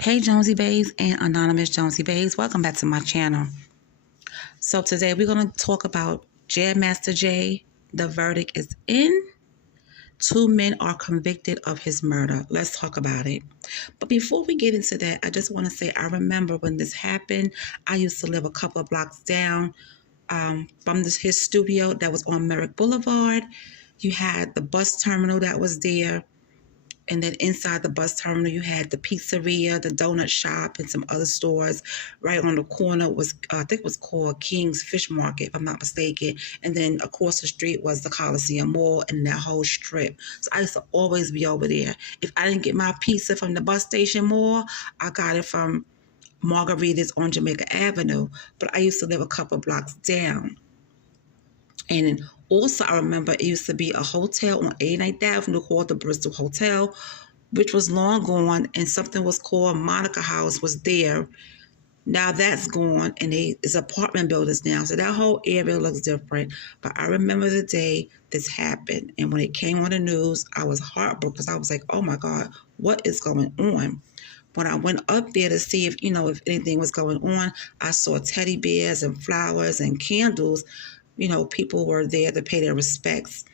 Hey Jonesy Babes and Anonymous Jonesy Babes, welcome back to my channel. So today we're going to talk about Jam Master Jay. The verdict is in. 2 men are convicted of his murder. Let's talk about it. But before we get into that, I just want to say I remember when this happened. I used to live a couple of blocks down from his studio that was on Merrick Boulevard. You had the bus terminal that was there. And then inside the bus terminal, you had the pizzeria, the donut shop, and some other stores. Right on the corner was, I think it was called King's Fish Market, if I'm not mistaken. And then across the street was the Coliseum Mall and that whole strip. So I used to always be over there. If I didn't get my pizza from the bus station mall, I got it from Margarita's on Jamaica Avenue. But I used to live a couple blocks down. And also, I remember it used to be a hotel on 89th Avenue called the Bristol Hotel, which was long gone, and something was called Monica House was there. Now that's gone, and it's apartment buildings now. So that whole area looks different. But I remember the day this happened, and when it came on the news, I was heartbroken because I was like, oh my God, what is going on? When I went up there to see if anything was going on, I saw teddy bears and flowers and candles. People were there to pay their respects.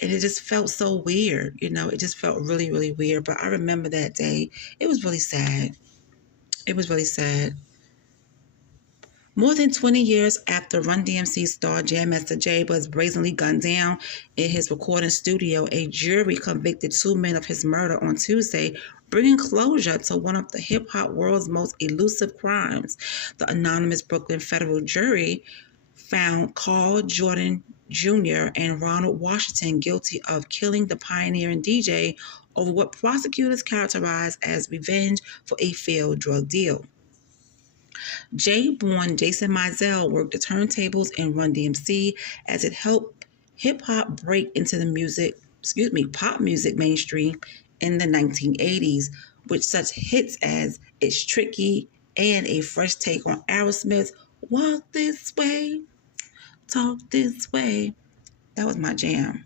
And it just felt so weird. It just felt really, really weird. But I remember that day. It was really sad. It was really sad. More than 20 years after Run DMC star Jam Master Jay was brazenly gunned down in his recording studio, a jury convicted 2 men of his murder on Tuesday, bringing closure to one of the hip-hop world's most elusive crimes. The anonymous Brooklyn federal jury found Carl Jordan Jr. and Ronald Washington guilty of killing the pioneering DJ over what prosecutors characterized as revenge for a failed drug deal. Jay-born Jason Mizell worked the turntables in Run DMC as it helped hip-hop break into the pop music mainstream in the 1980s, with such hits as It's Tricky and a fresh take on Aerosmith's Walk This Way, Talk This Way. That was my jam.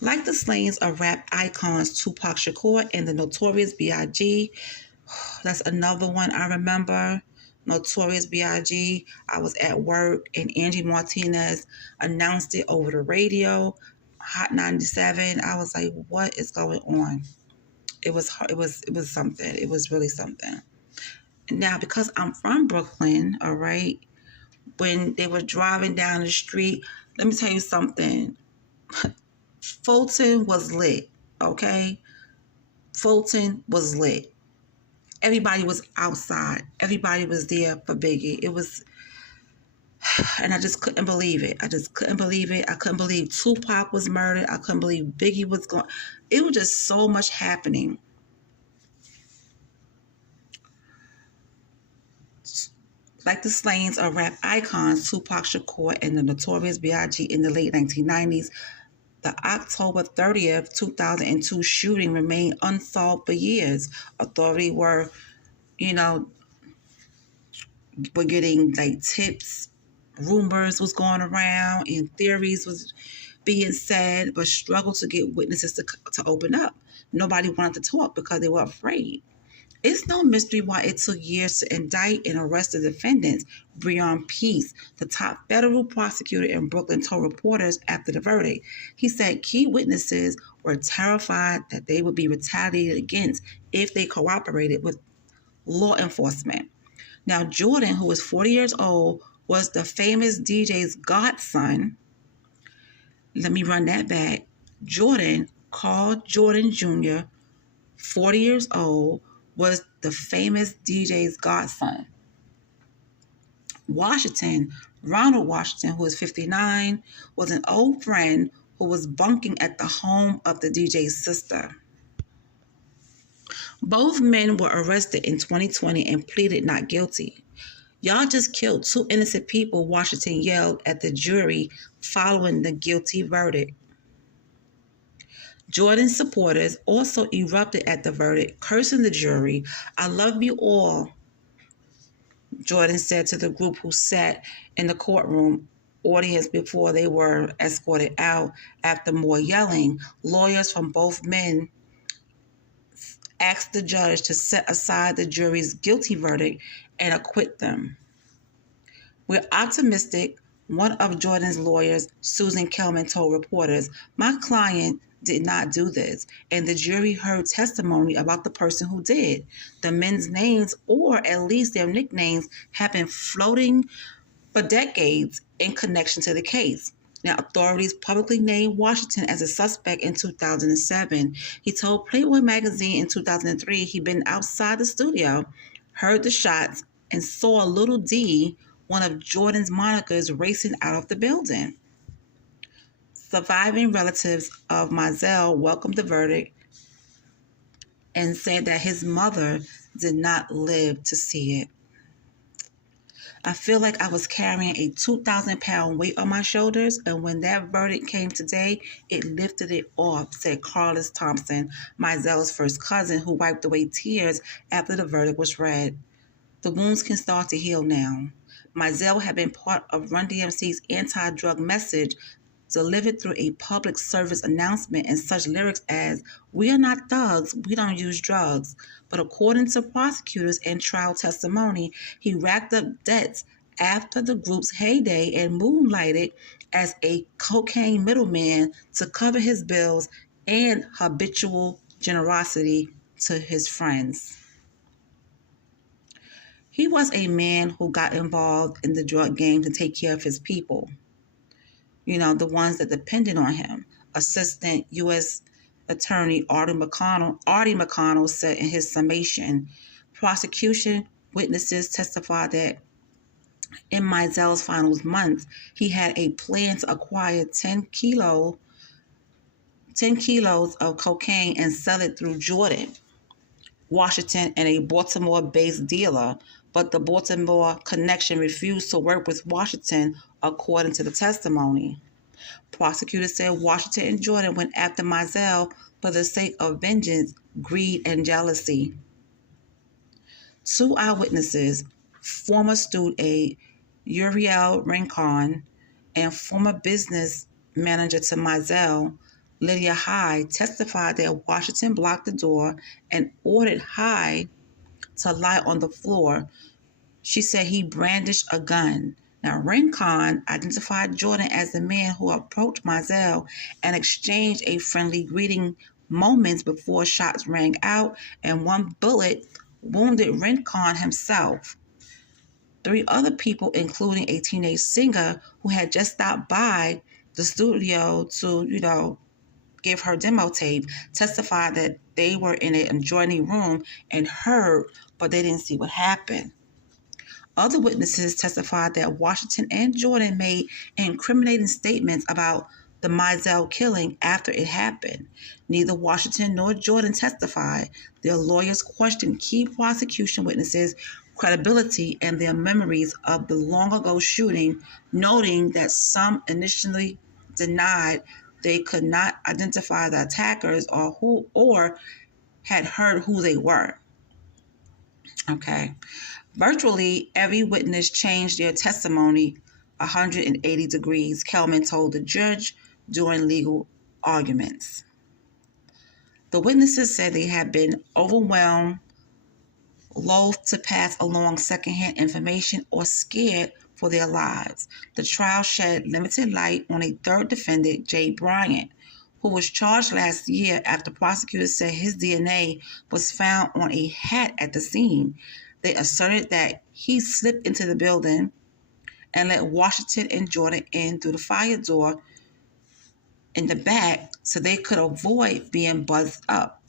Like the slayings of rap icons Tupac Shakur and the Notorious B.I.G., that's another one I remember. Notorious B.I.G. I was at work and Angie Martinez announced it over the radio, Hot 97. I was like, what is going on? It was something. It was really something. Now, because I'm from Brooklyn, all right, when they were driving down the street, let me tell you something. Fulton was lit, okay? Fulton was lit. Everybody was outside. Everybody was there for Biggie. It was, and I just couldn't believe it. I couldn't believe Tupac was murdered. I couldn't believe Biggie was gone. It was just so much happening. Like the slayings of rap icons Tupac Shakur and the Notorious B.I.G. in the late 1990s, the October 30th, 2002 shooting remained unsolved for years. Authorities were getting like tips, rumors was going around, and theories was being said, but struggled to get witnesses to open up. Nobody wanted to talk because they were afraid. It's no mystery why it took years to indict and arrest the defendants. Breon Peace, the top federal prosecutor in Brooklyn, told reporters after the verdict. He said key witnesses were terrified that they would be retaliated against if they cooperated with law enforcement. Now, Jordan, who was 40 years old, was the famous DJ's godson. Let me run that back. Jordan, Carl Jordan Jr., 40 years old, was the famous DJ's godson. Washington, Ronald Washington, who was 59, was an old friend who was bunking at the home of the DJ's sister. Both men were arrested in 2020 and pleaded not guilty. Y'all just killed 2 innocent people, Washington yelled at the jury following the guilty verdict. Jordan's supporters also erupted at the verdict, cursing the jury. I love you all, Jordan said to the group who sat in the courtroom audience before they were escorted out. After more yelling, lawyers from both men asked the judge to set aside the jury's guilty verdict and acquit them. "We're optimistic," one of Jordan's lawyers, Susan Kelman, told reporters. "My client did not do this, and the jury heard testimony about the person who did. The men's names, or at least their nicknames, have been floating for decades in connection to the case." Now, authorities publicly named Washington as a suspect in 2007. He told Playboy magazine in 2003 he'd been outside the studio, heard the shots, and saw Little D, one of Jordan's monikers, racing out of the building. Surviving relatives of Mizell welcomed the verdict and said that his mother did not live to see it. "I feel like I was carrying a 2,000-pound weight on my shoulders, and when that verdict came today, it lifted it off," said Carlos Thompson, Mizell's first cousin, who wiped away tears after the verdict was read. "The wounds can start to heal now." Mizell had been part of Run DMC's anti-drug message, delivered through a public service announcement and such lyrics as, "We are not thugs, we don't use drugs." But according to prosecutors and trial testimony, he racked up debts after the group's heyday and moonlighted as a cocaine middleman to cover his bills and habitual generosity to his friends. He was a man who got involved in the drug game to take care of his people, the ones that depended on him. Assistant U.S. Attorney Artie McConnell said in his summation. Prosecution witnesses testified that in Mizell's final months, he had a plan to acquire 10 kilos of cocaine and sell it through Jordan, Washington, and a Baltimore-based dealer, but the Baltimore connection refused to work with Washington, according to the testimony. Prosecutors said Washington and Jordan went after Mizell for the sake of vengeance, greed, and jealousy. Two eyewitnesses, former student aide Uriel Rincon and former business manager to Mizell, Lydia Hyde, testified that Washington blocked the door and ordered Hyde to lie on the floor. She said he brandished a gun. Now, Rincon identified Jordan as the man who approached Mizell and exchanged a friendly greeting moments before shots rang out, and one bullet wounded Rincon himself. Three other people, including a teenage singer who had just stopped by the studio to, give her demo tape, testified that they were in an adjoining room and heard, but they didn't see what happened. Other witnesses testified that Washington and Jordan made incriminating statements about the Mizell killing after it happened. Neither Washington nor Jordan testified. Their lawyers questioned key prosecution witnesses' credibility and their memories of the long-ago shooting, noting that some initially denied they could not identify the attackers or had heard who they were. Okay. Virtually every witness changed their testimony 180 degrees, Kelman told the judge during legal arguments. The witnesses said they had been overwhelmed, loath to pass along secondhand information, or scared for their lives. The trial shed limited light on a third defendant, Jay Bryant, who was charged last year after prosecutors said his DNA was found on a hat at the scene. They asserted that he slipped into the building and let Washington and Jordan in through the fire door in the back so they could avoid being buzzed up.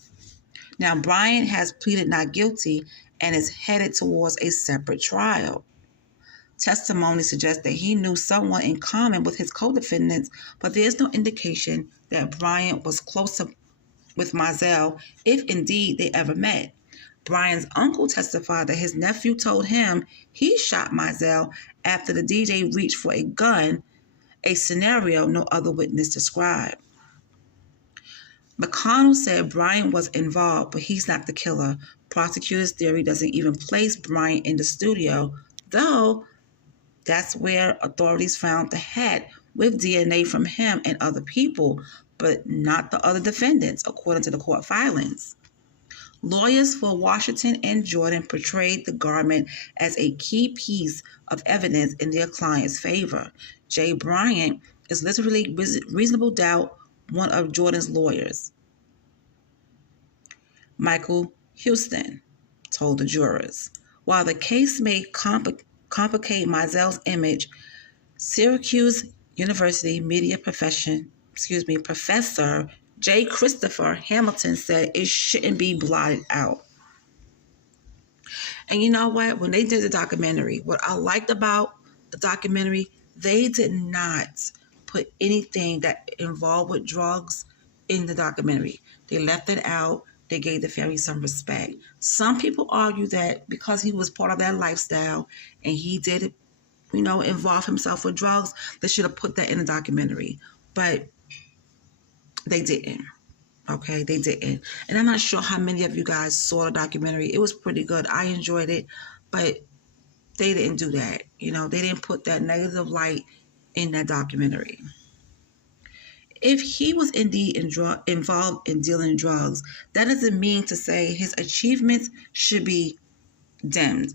Now, Bryant has pleaded not guilty and is headed towards a separate trial. Testimony suggests that he knew someone in common with his co-defendants, but there is no indication that Bryant was closer with Mizell, if indeed they ever met. Bryant's uncle testified that his nephew told him he shot Mizell after the DJ reached for a gun, a scenario no other witness described. McConnell said Bryant was involved, but he's not the killer. Prosecutors' theory doesn't even place Bryant in the studio, though that's where authorities found the hat with DNA from him and other people, but not the other defendants, according to the court filings. Lawyers for Washington and Jordan portrayed the garment as a key piece of evidence in their client's favor. Jay Bryant is literally reasonable doubt one of Jordan's lawyers. Michael Houston told the jurors, while the case may complicate Mizell's image, Syracuse University Professor J. Christopher Hamilton said it shouldn't be blotted out. And you know what? When they did the documentary, what I liked about the documentary, they did not put anything that involved with drugs in the documentary. They left it out. They gave the family some respect. Some people argue that because he was part of that lifestyle and he did, involve himself with drugs, they should have put that in the documentary. But they didn't. Okay, they didn't. And I'm not sure how many of you guys saw the documentary. It was pretty good. I enjoyed it, but they didn't do that. They didn't put that negative light in that documentary. If he was indeed involved in dealing drugs, that doesn't mean to say his achievements should be dimmed.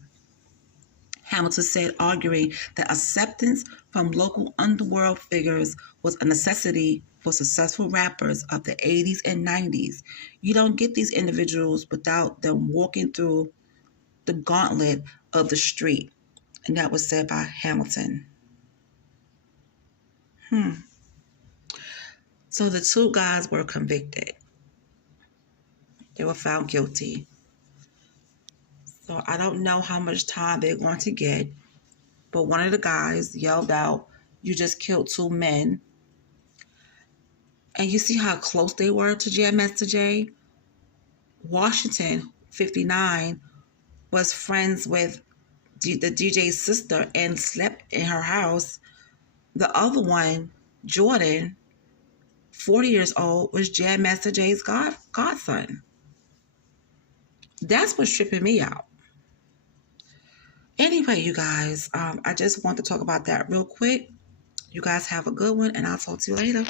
Hamilton said, arguing that acceptance from local underworld figures was a necessity for successful rappers of the 80s and 90s. You don't get these individuals without them walking through the gauntlet of the street. And that was said by Hamilton. So the two guys were convicted. They were found guilty. So I don't know how much time they're going to get, but one of the guys yelled out, "You just killed two men." And you see how close they were to Jam Master Jay? Washington, 59, was friends with the DJ's sister and slept in her house. The other one, Jordan, 40 years old, was Jam Master Jay's godson. That's what's tripping me out. Anyway, you guys, I just want to talk about that real quick. You guys have a good one, and I'll talk to you later.